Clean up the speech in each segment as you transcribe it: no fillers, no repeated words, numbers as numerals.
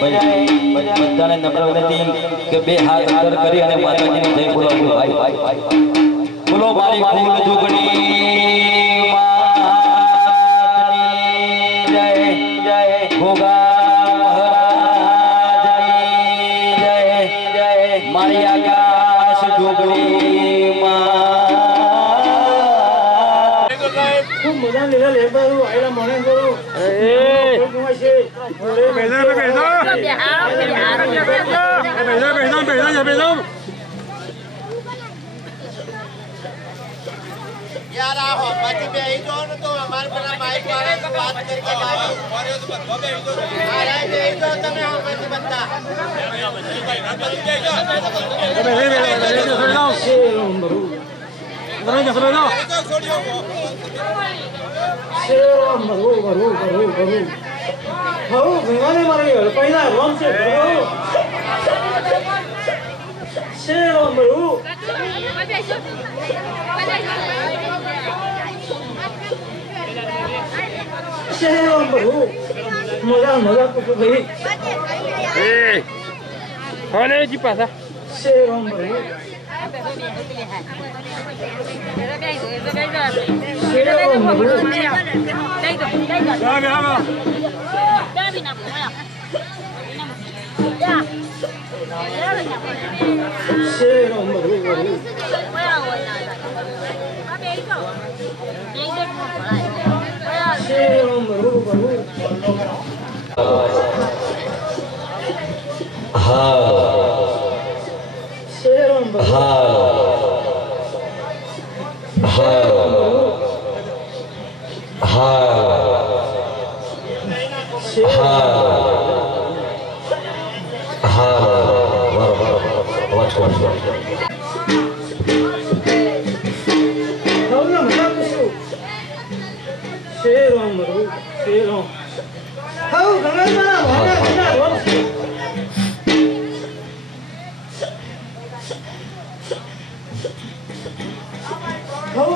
બધાને નમ્ર વિનંતી કે બે હાથ અંદર કરી અને માતાજીની જય બોલો ભાઈ બોલો મારી ફૂલ જુગણી માતની જય જય ગોગા મહારાજની જય જય મારી આકાશ જુગણી માં ખૂબ મજા લીધા લેબર આયલા મને કરું यार आओ बाकी पे आई जो न तो हमारे बना माइक वाले से बात करके जाओ और ये तो बदबे ही तो अरे ये जो तमे हम पे बंदा ભગવાને મારી પહેલા રોમ છે શેરો મરુ શેરો મરુ મજા મજા કુકુ ભાઈ એ કોને જી પાસા શેરો મરુ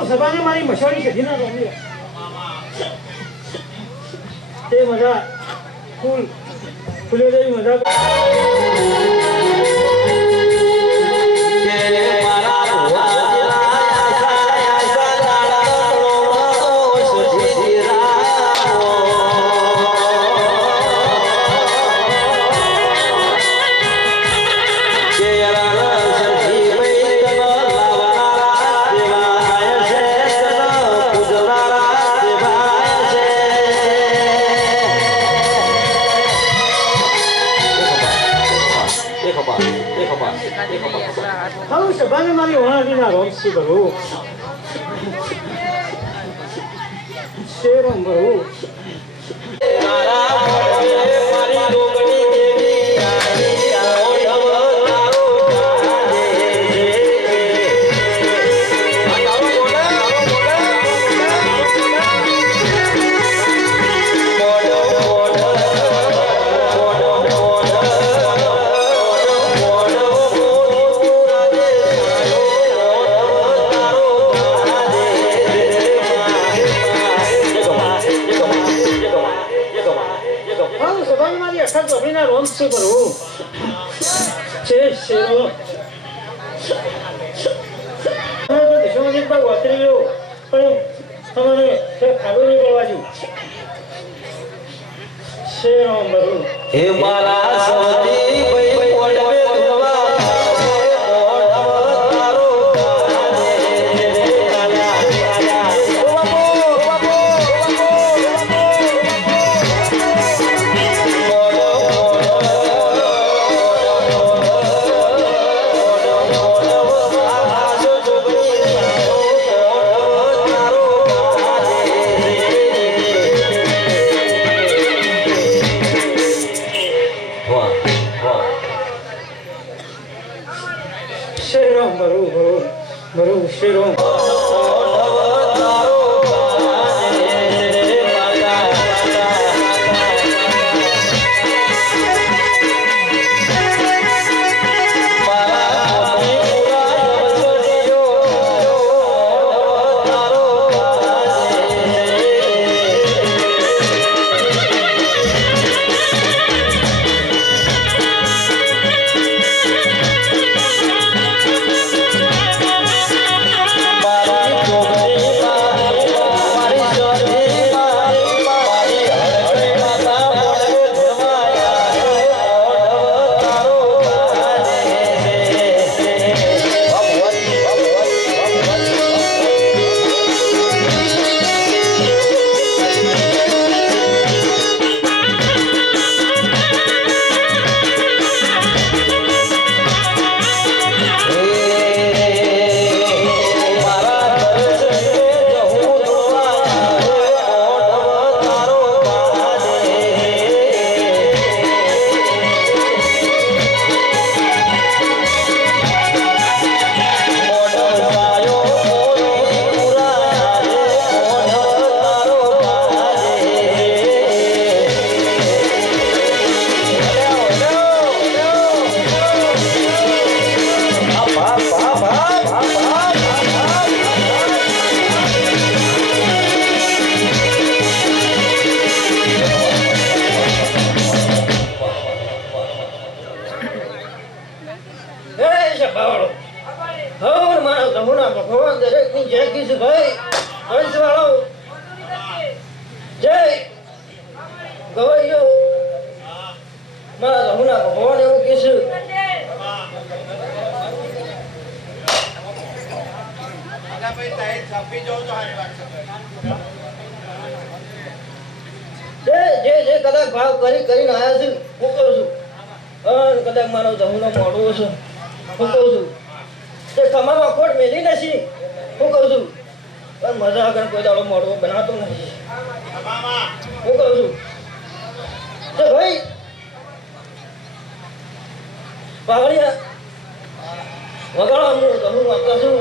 સભાને મારી મશાળી કઢી ના રોમી તે મજા ફૂલ ફૂલે જેવી મજા સભાને મારી ઓળાવીના રોમસી ભરુ શેરમ ભરુ રોમસી ભરુ છે શેરો દિશામાં પણ વાતરી ગયો પણ તમારે ખાવું નહીં પડવાજુ શેરો ભરુ હે મારા સદી ભાઈ પોડવે ધોવા One. ગવાઈયો મારા રમુના ભગવાન એવું કહેશું ભાઈ તાઈ છાપી જાઓ તો હારી વાત છે જે કદાચ ભાવ કરીને આયા છું હું કહું છું કદાચ મારો જમુનો મોડવો છે હું કહું છું તે તમારો ખોટ મેલી નથી હું કહું છું પણ મજા આગળ કોઈ દાડો મોડવો બનાવતો નથી હું કહું છું તો ભાઈ પાવડિયા વગાડો હું જમું વાગતા છું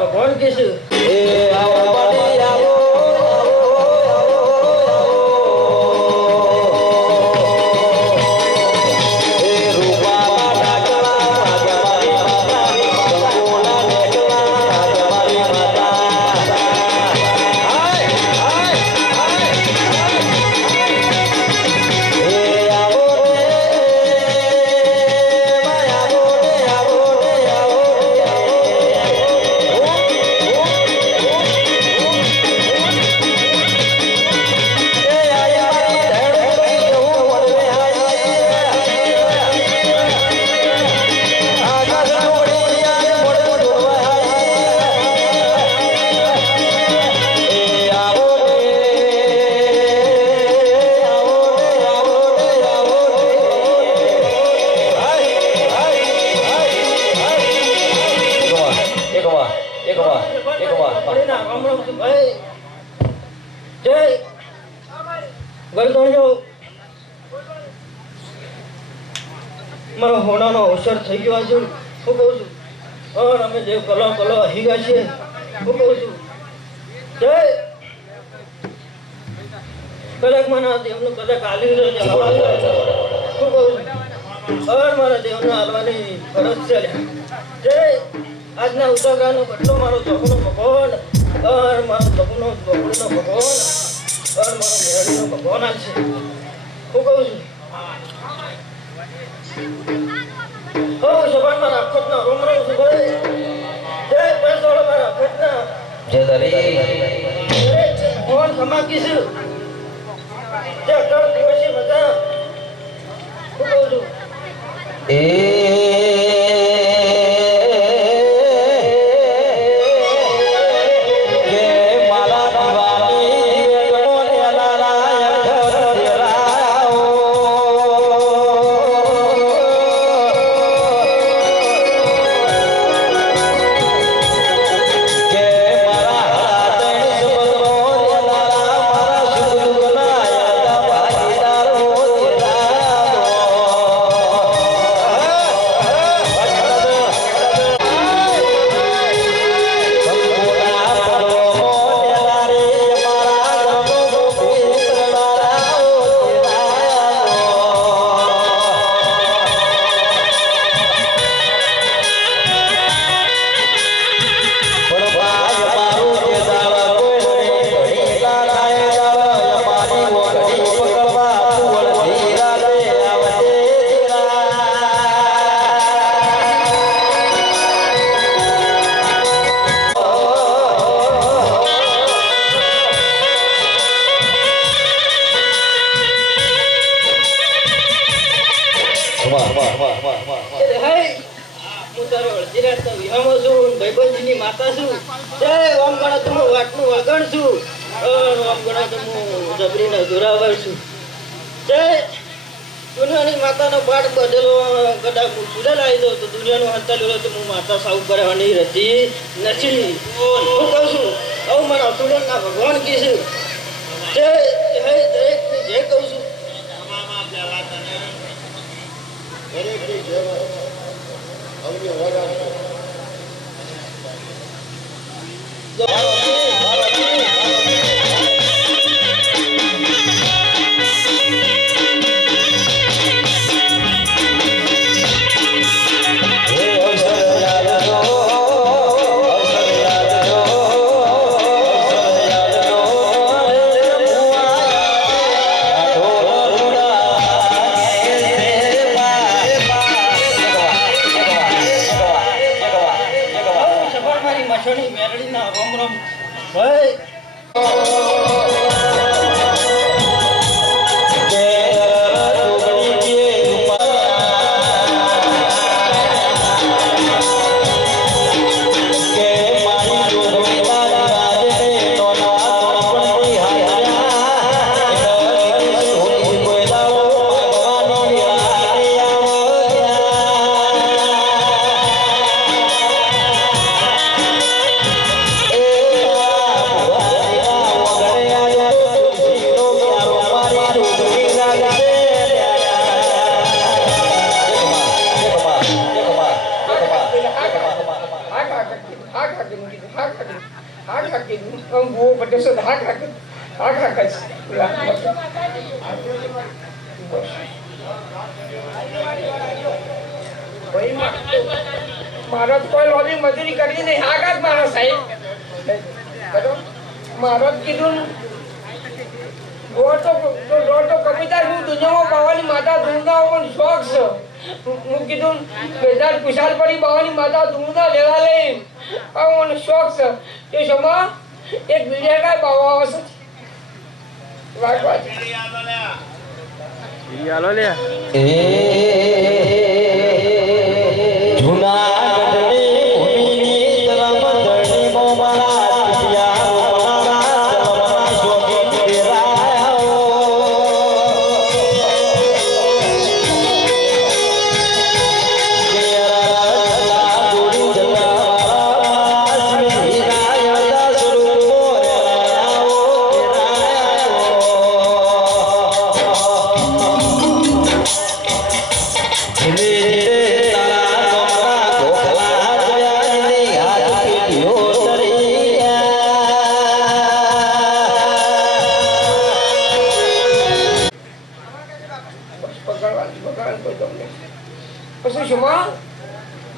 ભગવાન કીધું મારો હોનાનો અવસર થઈ ગયો આજે હું કહું છું અમે જે કલો હી ગયા છીએ હું કહું છું જય કદાચ મારા દેવનું કદાચ આલી હું કહું છું મારા દેવને હાલવાની ફરજ છે જય આજના ઉતાવળાનો બદલો મારો જગુનો ભગવાન મારો જગુનો ભગવાન મારો મેળવીનો ભગવાન આ છે હું કહું છું સભામાં રાખતના રોમ રોમ સુભાઈ જય પૈસાવાળા મારા રાખતના જય દરી ભગવાન ખમા કીધું જય કર દિવસી મજા હું કહું છું પાટનું વળગણ છું આમ ગણો તો હું જબરીને જોરાવર છું તે દુનિયાની માતાનો પાઠ બધેલો કદાચ હું સુરે લાવી દઉં તો દુનિયાનું હંતાલેલો તો હું માતા સાવ કરવાની રહેતી નથી હું કહું છું આવું મારા અસુરના ભગવાન કી છે તે હે દરેકને જે કહું છું તમામા પહેલા તને દરેકની જેમ અમને વગાડો મછડી મેરડીના રોમ રોમ ભાઈ મારો કોઈ લોબી મજૂરી કરી નહીં આગળ મારો સાહેબ મારો કીધું તો કવિતા હું દુનિયામાં બાવાની માતા ધૂળના પણ શોખ છે હું કીધું બેદાર કુશાલ પડી બાવાની માતા ધૂળના લેવા લઈ આવો મને શોખ છે તે સમા એક બીજા કાંઈ બાવા આવશે વાત વાત આલો લે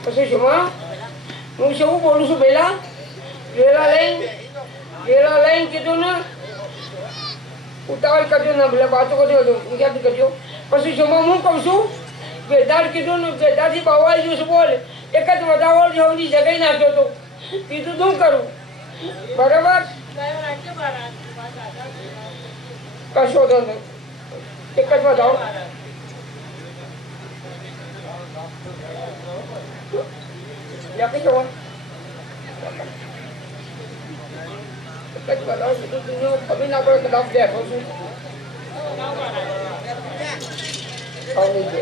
પછી શું હું શું બોલું છું પહેલા વેલા લઈને કીધું ને ઉતાવળ કરજો ને પેલા વાતો કર્યો હતો હું ક્યાંથી કરજો પછી શું હું કહું છું બેદાર કીધું ને બેદારથી બાવાઈ ગયું છું બોલ એક જ વધાવળ જવાની જગાઈ નાખ્યો હતો કીધું શું કરું બરાબર કશો તો નહીં એક જ વધાવો Lihat itu, kita kalau itu dulu kami nak boleh kedap dia, kau ni je.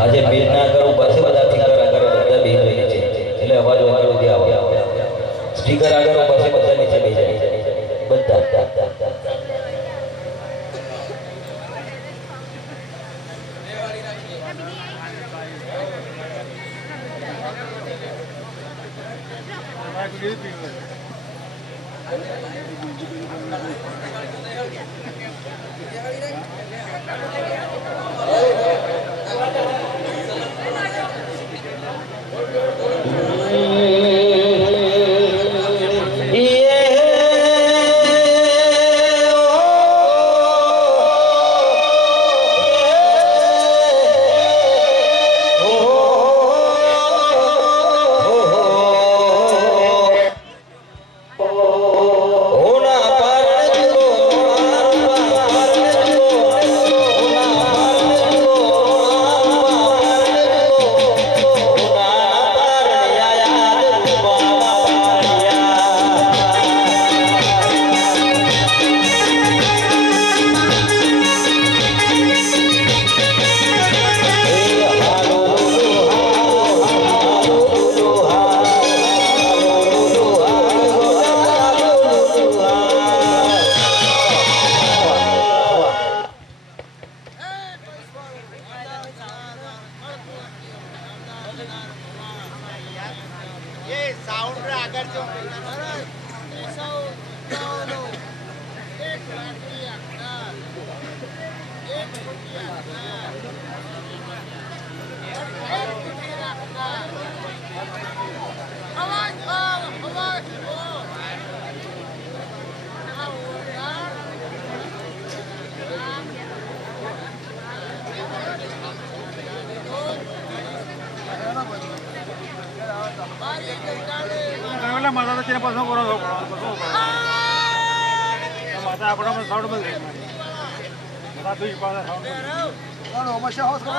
આજે બેન ના કરું પછી બધા સ્પીકર આગળ બધા બેહી રહી છે એટલે અવાજ વધારે ઉધી આવે સ્પીકર આગળ પછી બધા નીચે બેહી જાય બધા કાઉન્ટર આગળ જો માતા તેને પસંદ કરો છો માતા આપણા સાઉન્ડ બંધ માતા તું પાસે સાઉન્ડ અવશ્ય હોસ કરો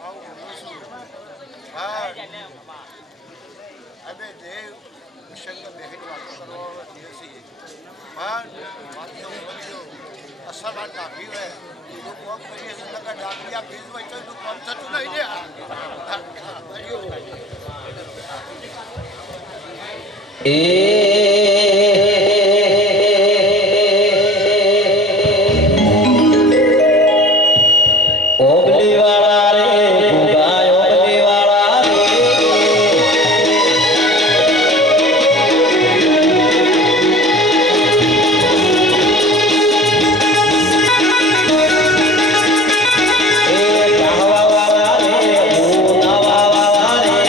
હા અમે દેવ શંકર બહેન વાતો કરવા છીએ પણ અસમાન નાખી હોય એનું કામ કરીએ છીએ નકર ડાકરિયા ફીસ હોય તો એનું કામ થતું નહીં ને ઓગલી વાળા રે ગુગાય ઓગલી વાળા રે ગાવા વાળા રે ઉનાવા વાળા રે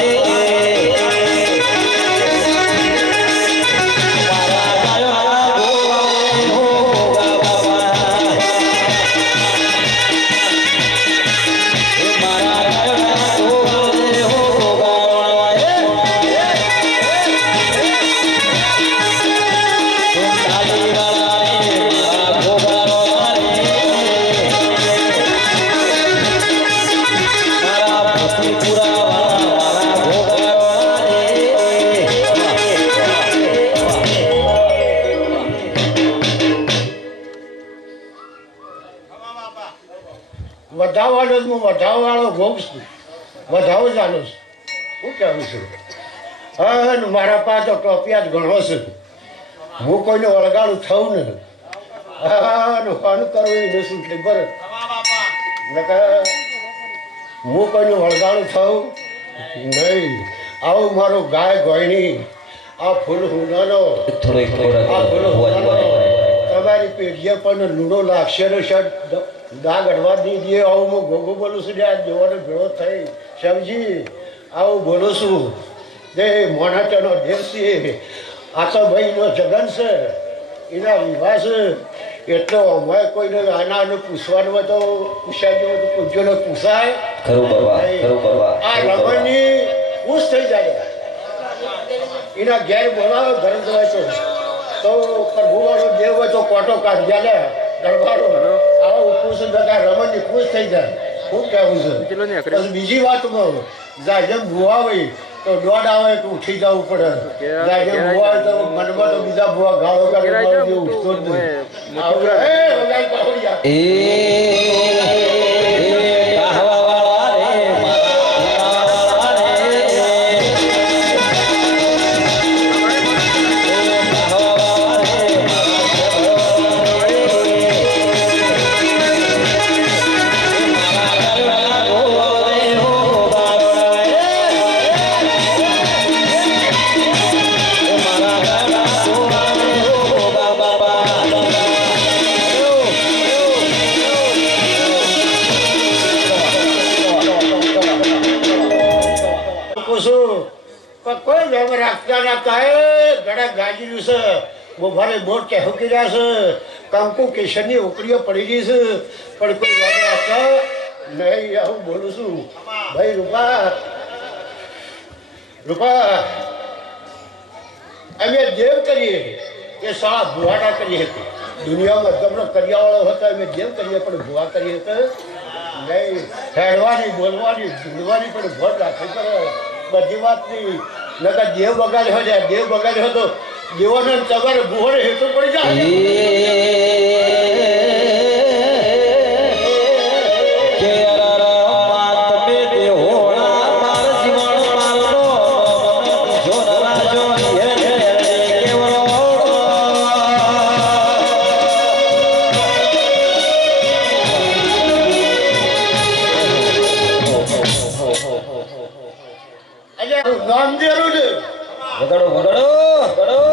મારા ગાયા ગોવા બાબા મારા ગાયા ગોવા રે હો ગોવા તાલી વાળા રે મારા ગોવા રે મારા ભક્તિપુરા વાળા મારા ગોવા રે વધાવવાનો જ હું વધાવવાળો ભોગ છું વધાવો ચાલુ છું શું કહેવું છું હા ને મારા પાસે તો ટોપિયા જ ઘણો છે હું કોઈને વળગાડું થવું ને હા ને ફોન કરવું એને શું ખબર નકર હું કોઈને વળગાડું થવું નહીં આવું મારું ગાય ગોયણી આ ફૂલ હુનાનો થોડો એક આ ફૂલ હુનાનો તમારી પેઢીએ પણ લૂડો લાગશે ને શર્ટ દાગ અડવા નહીં દે આવું હું ગોગો બોલું છું ને આ જોવાનો ભેળો થઈ સમજી આવું બોલું છું જે મોનાટાનો દેશ છે આ તો ભાઈનો જગન છે એના વિવાહ છે એટલો અમારે કોઈને આનાનું પૂછવાનું હોય તો પૂછાય જેવું તો પૂછ્યો પૂછાય ખરું કરવા આ રમણની પૂછ થઈ જાય એના ઘેર બોલાવો ધર્મ હોય તો પ્રભુવાળો દેવ હોય તો કોટો કાઢી જાય દરબારો આવા ઉપુસ રમણની ખુશ થઈ જાય શું કહેવું છે પછી બીજી વાતમાં જાય જેમ ભૂવા હોય તો દોડ આવે તો ઉઠી જવું પડે જાય જેમ ભૂવા હોય તો મનમાં તો બીજા ભૂવા ગાળો કાઢે ઉઠતો જ નહીં ગાવા વાળા રે મારા વાળા રે ગાવા વાળા રે મારા ગાયા ગોવા રે હો બાબા મારા ગાયા ગોવા રે હો બાબા કોઈ વ્યવહાર રાખતા રાખતા એ ગળા ગાજી રહ્યું છે મોભારે બોટ કે હુકી રહ્યા છે કંકુ કેશરની ઉકળીઓ પડી ગઈ છે પણ કોઈ વ્યવહાર રાખતા નહીં આવું બોલું છું ભાઈ રૂપા અમે જેમ કરીએ એ સાળા ભુવાના કરીએ હતી દુનિયામાં ગમનો કરિયાવાળો હતો અમે જેમ કરીએ પણ ભુવા કરીએ તો નહીં હેડવાની બોલવાની ઢૂંઢવાની પણ ભોટ રાખવી પડે બધી વાતની નકર દેવ બગાડ્યો હોય દેવ બગાડ્યો હતો દેવાનો તમારે ભૂહોને હેઠો પડી જાય નામ દેરું ને વગાડો વગાડો વગાડો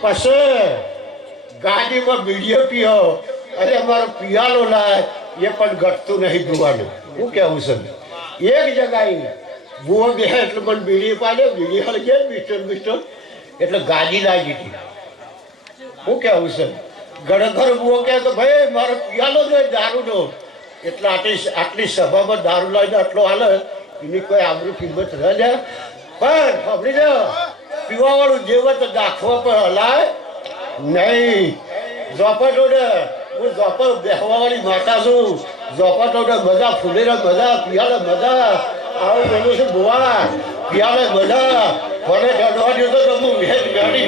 પછી ગાડીમાં બીડીઓ પીઓ અને અમારો પિયાલો લાય એ પણ ઘટતું નહીં જોવાનું શું કહેવું છે એક જગાઈ બુઓ બે એટલે મને બીડી પાડે બીડી હળગે બિસ્ટર એટલે ગાડી લાગી હતી હું કેવું છે ઘર બુઓ કહે તો ભાઈ મારો પિયાલો છે દારૂનો એટલે આટલી સભામાં દારૂ લાવીને આટલો હાલે એની કોઈ આબરૂ કિંમત ન લે પણ સાંભળી લે પીવાવાળું જેવું તો દાખવા પર હલાય નહીં ઝોપટોડે હું ઝોપટ બેહવાવાળી માતા છું ઝોપટોડે મજા ફૂલેલા મજા પિયાલે મજા આવું બોલું છું બુવા પિયાલે મજા મને ચડવા દીધો તો હું ભેજ ગાડી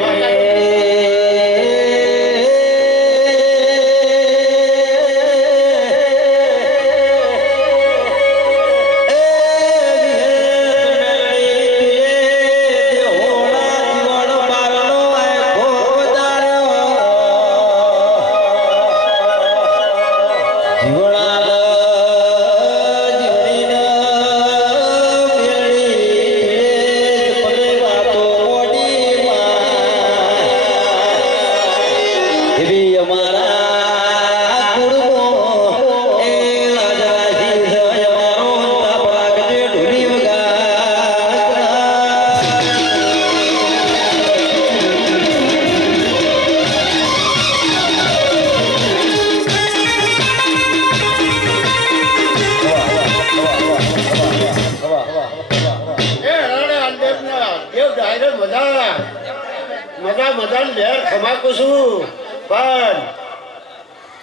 માતા મજા લહેર ખમાકું છું પણ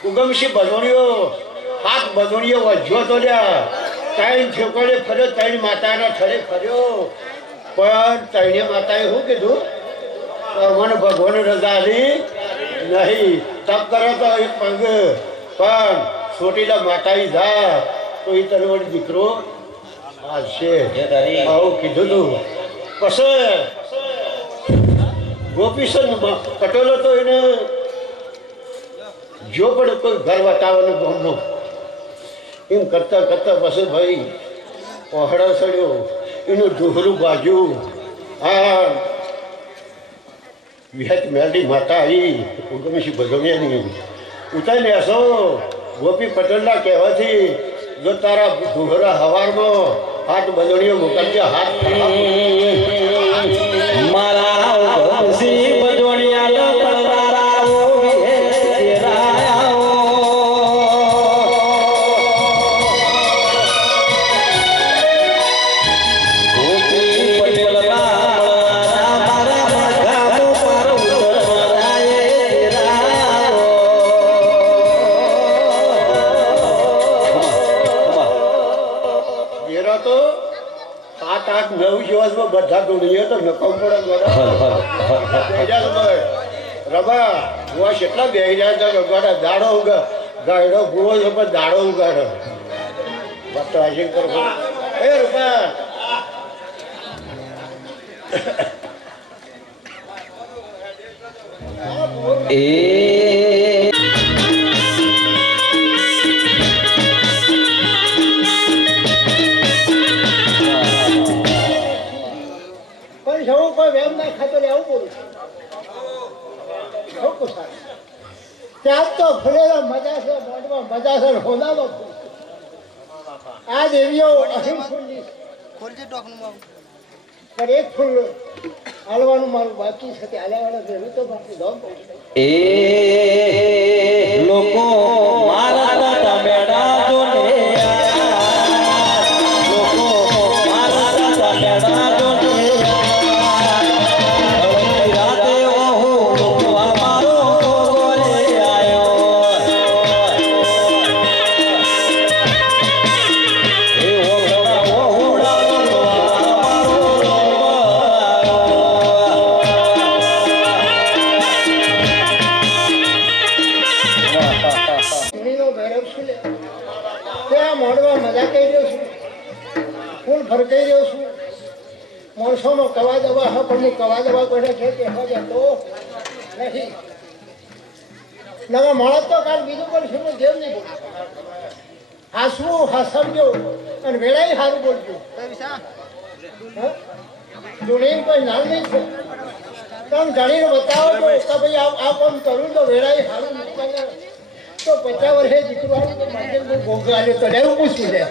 ઉગમશી બજોણીઓ હાથ બજોણીઓ વધ્યો તો લ્યા ત્રણ ઠેકોને ફર્યો ત્રણ માતાના થડે ફર્યો પણ ત્રણે માતાએ શું કીધું મને ભગવાન રજા આલી નહીં તપ કરો તો એક પગ પણ છોટીલા માતાએ જા તો એ તને વળી દીકરો આવશે આવું કીધું તું પછી ગોપીચંદ પટેલો તો એને જો પણ કોઈ ઘર બતાવવાનું ગમનો એમ કરતા પછી ભાઈ પહોળા ચડ્યો એનું દુહરું બાજુ આ વિહત મેલડી માતા આવી ઉગમશી ભજવણીયાની ઉતારી લેશો ગોપી પટેલના કહેવાથી જો તારા દુહરા હવારમાં હાથ બજવણીઓ મોકલજે હાથ મારા બજવણીયા બધા દોડીએ તો નકમ પડે રબા ભૂવા કેટલા બે જાય રગવાડા દાડો ઉગા ગાયડો ભૂવો છે પણ દાડો ઉગાડો વાત તો આશીન કરો એ રૂપા ત્યાં તો ફૂલેલા મજા છે મોઢમાં મજા છે હોદામાં આ દેવીઓ અહીમ ફૂલની પણ એક ફૂલ હાલવાનું મારું બાકી છે તે હાલ્યાવાળા ભેરું તો બાકી ધોમ એ લોકો મારા દાદા મેળા જો ને માણસોનો કવા દવા હા પણ કવા દવા કોઈને છે કે હજે તો નથી નવા માણસ તો કાલ બીજું પણ શું દેવ નહીં બોલ હાસવું હાસવજો અને વેળાઈ સારું બોલજો જોડે કોઈ નામ નહીં છે તમે જાણીને બતાવો તો કે ભાઈ આ કામ કરું તો વેળાઈ સારું તો 50 વર્ષે દીકરો આવ્યું તો માટે ભોગ આવ્યો તો લેવું પૂછવું છે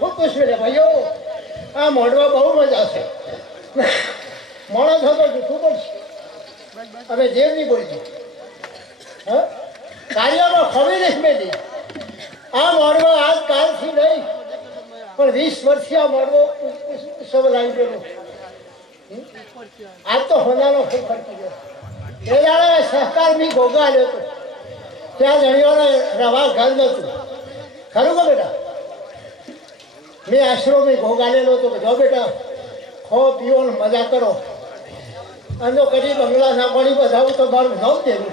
હું પૂછ્યું લે ભાઈઓ આ મોઢવા બહુ મજા છે માણસ હતો જૂઠું બોલશે અમે જેમ નહીં બોલજો હા કાર્યમાં ખમી નહીં મેલી આ મોડવો આજ કાલથી નહીં પણ 20 વર્ષથી આ મોડવો ઉત્સવ લાવી ગયેલો આજ તો હોનાનો ખૂબ ખર્ચી ગયો એ જાણે સહકાર બી ગોગા આવ્યો હતો ત્યાં જણીઓને રવા ઘર નહોતું ખરું કે બેટા મેં આશરો મેં ઘોગાલેલો હતો કે જો બેટા ખો પીઓ ને મજા કરો અને જો કદી બંગલા ના પાણી બધાવું તો મારું નામ દેવું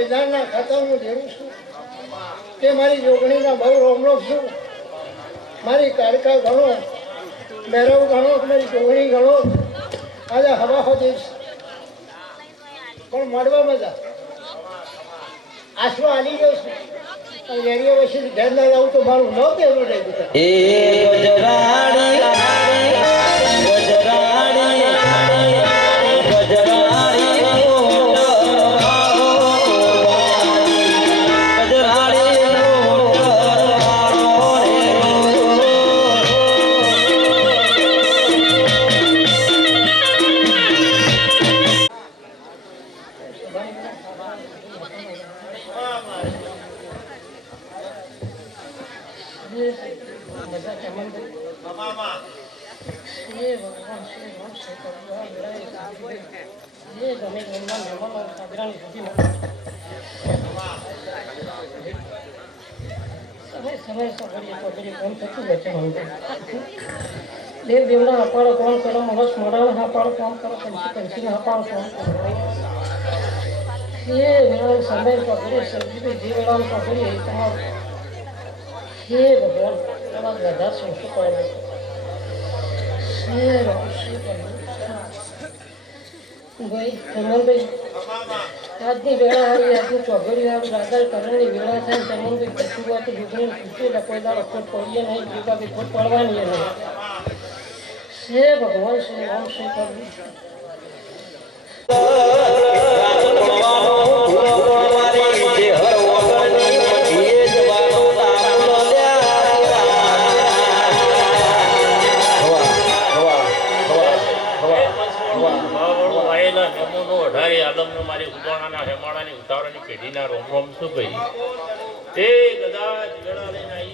મેદાનના ખાતાનું દેવું છું તે મારી જોગણીના બહુ રોમરોમ છું મારી કારકા ગણો મેરવ ગણો મારી જોગણી ગણો આજે હવા હો જઈશ પણ મળવા મજા આશરો આલી ગયો છું અને વેરીઓ વચ્ચે ધ્યાન ના લાવું તો મારું ન દેવું રહી દેવ દેવના અપાડો કોણ કરો મગજ મરાણ અપાડો કોણ કરો કંચી અપાડો કોણ કરો એ વેળા સમય પકડી સબ્જી જે વેળા પકડી એ તમારું હે ભગવાન તમારા બધા શું શું કરે ભાઈ ચમનભાઈ આજની વેળા આવી આજની ચોઘડી આવી રાધા કરણની વેળા થાય ચમનભાઈ પૂછવું હોય તો જોગણી પૂછ્યું એટલે કોઈ દાડો ખોટ પડીએ નહીં જોગા બી ખોટ પડવાની નહીં હે ભગવાન શ્રી રામ શ્રી કરવું મારી ઉદાણાના હેમાળાની ઉતાવળાની પેઢીના રોમ રોમ શું ભાઈ તે કદાચ વેળા લઈને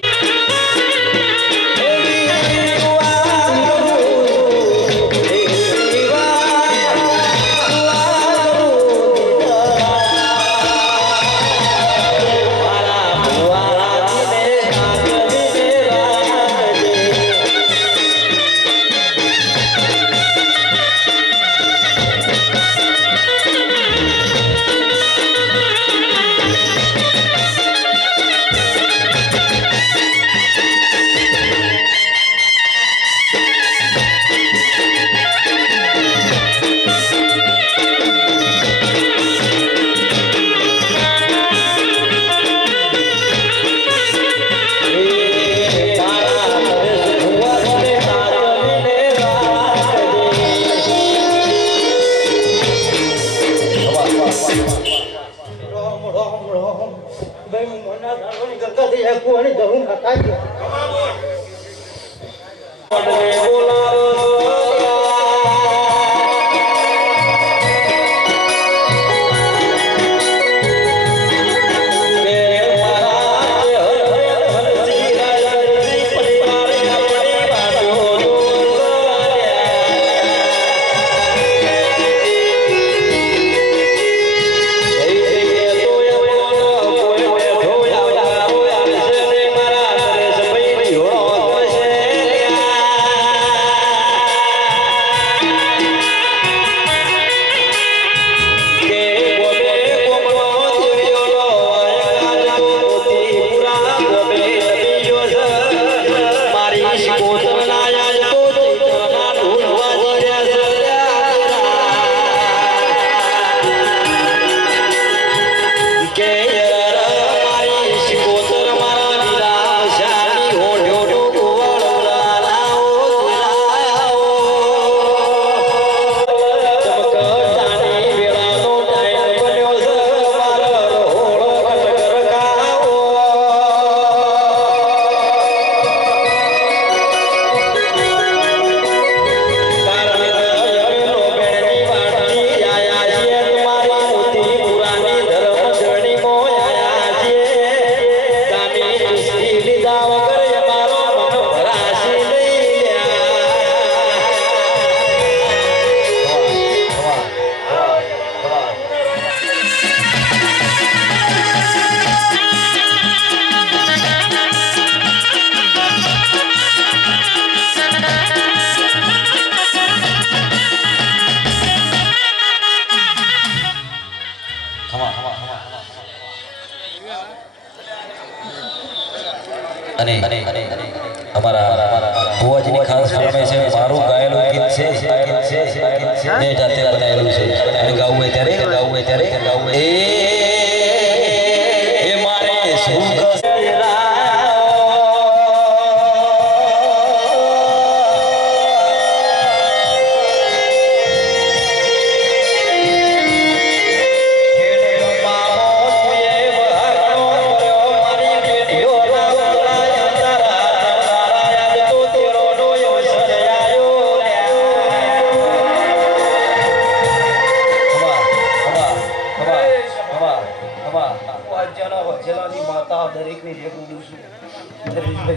અમારા ભુવાજીની ખાસ ફરમાઈશ છે મારું ગાયેલું ગીત છે મેં જાતે બનાવેલું છે અને ગાવું હોય ત્યારે એ મારે સુખ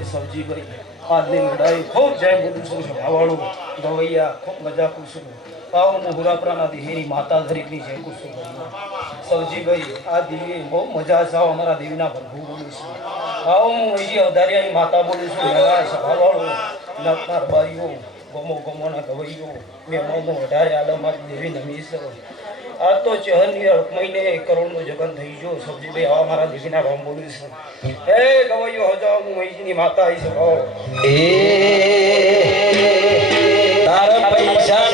સવજીભાઈ આજની લડાઈ ખૂબ જય બોલું છું ભાવાળું ગવૈયા ખૂબ મજા કુશું પાવ હું હુરાપરાના દેહીની માતા દરેકની જય કુશું સવજીભાઈ આ દેવી બહુ મજા છે અમારા દેવીના પ્રભુ બોલું છું પાવ હું અહીં અધારિયાની માતા બોલું છું ભાવાળું નાતના રબારીઓ ગમોના ગવૈયો મેં મોનો વધારે આલમમાં દેવી નમી છે આ તો ચહરની મહિને 1 કરોડનું જગન થઈ ગયો સબજીભાઈ આવા મારા દેવીના રામ બોલું છું હે ગવૈયો હજાવ હું અહીંની માતા આવી છે તારા પૈસા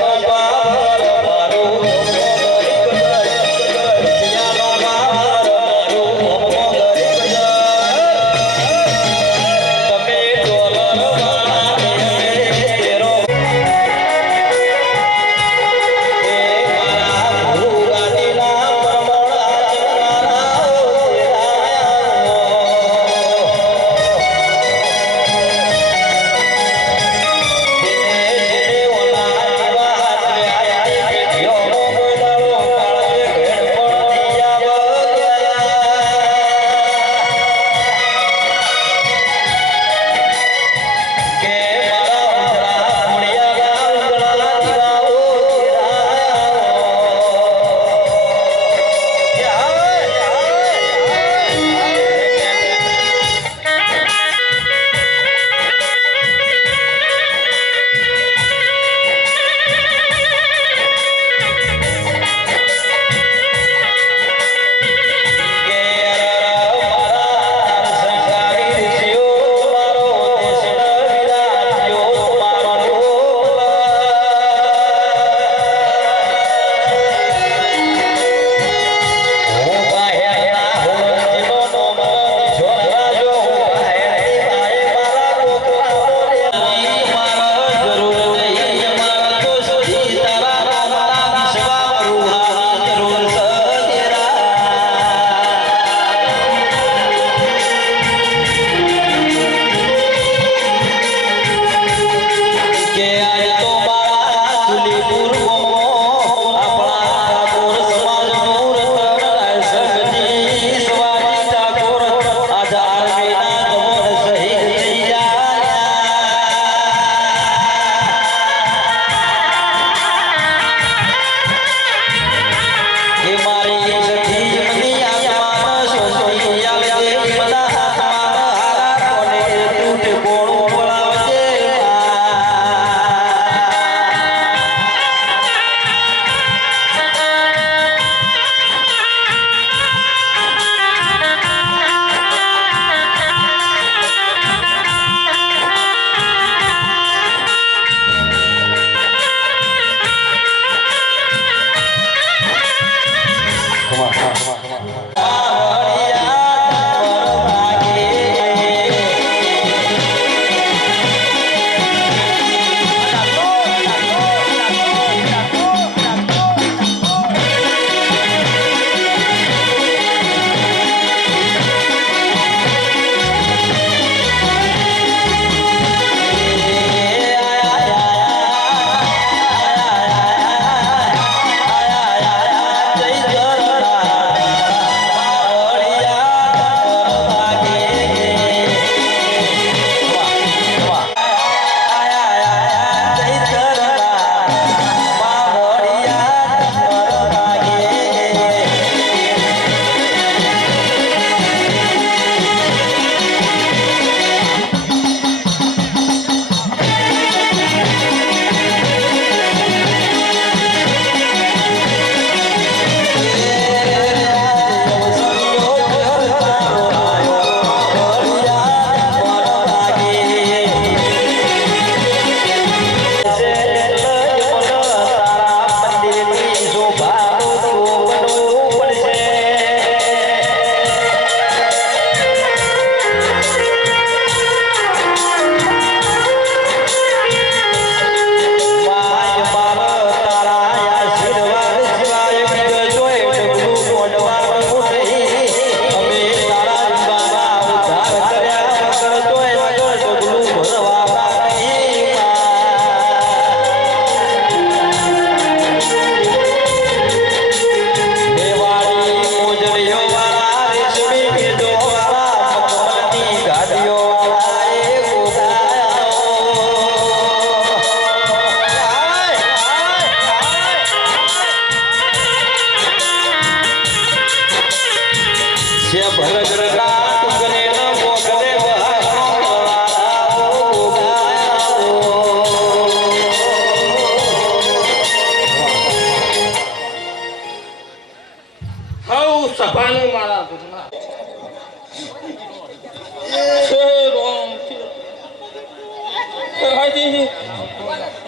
બાબાજી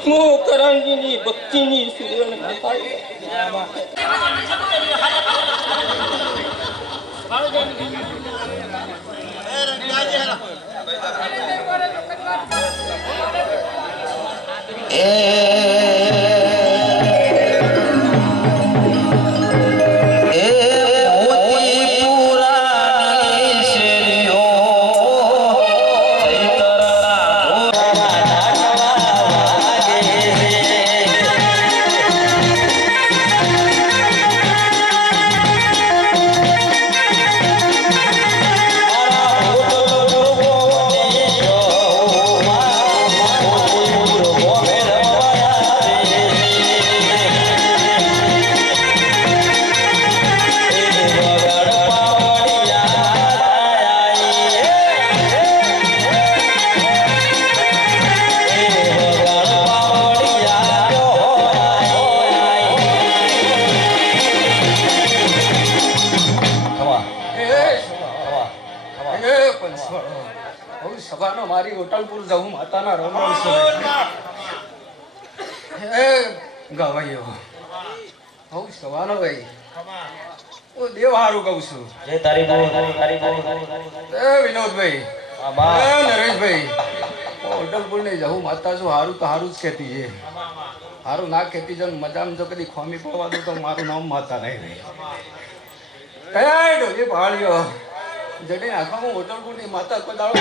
હું કરણજીની ભક્તિની સુરેણ સભાનો મારી હોટલપુર જવું માતાના રમ ગવાયો હું સવાનો ભાઈ હું દેવ હારું કહું છું જય તારી બોલ વિનોદભાઈ નરેશભાઈ હોટલપુર ને જવું માતા જો હારું તો હારું જ કહેતી છે હારું ના કહેતી જો મજામાં જો કદી ખોમી પડવા દો તો મારું નામ માતા નહીં રહી કયા ડોલી ભાળ્યો જડે આખા હું હોટલપુર ની માતા કોઈ દાડો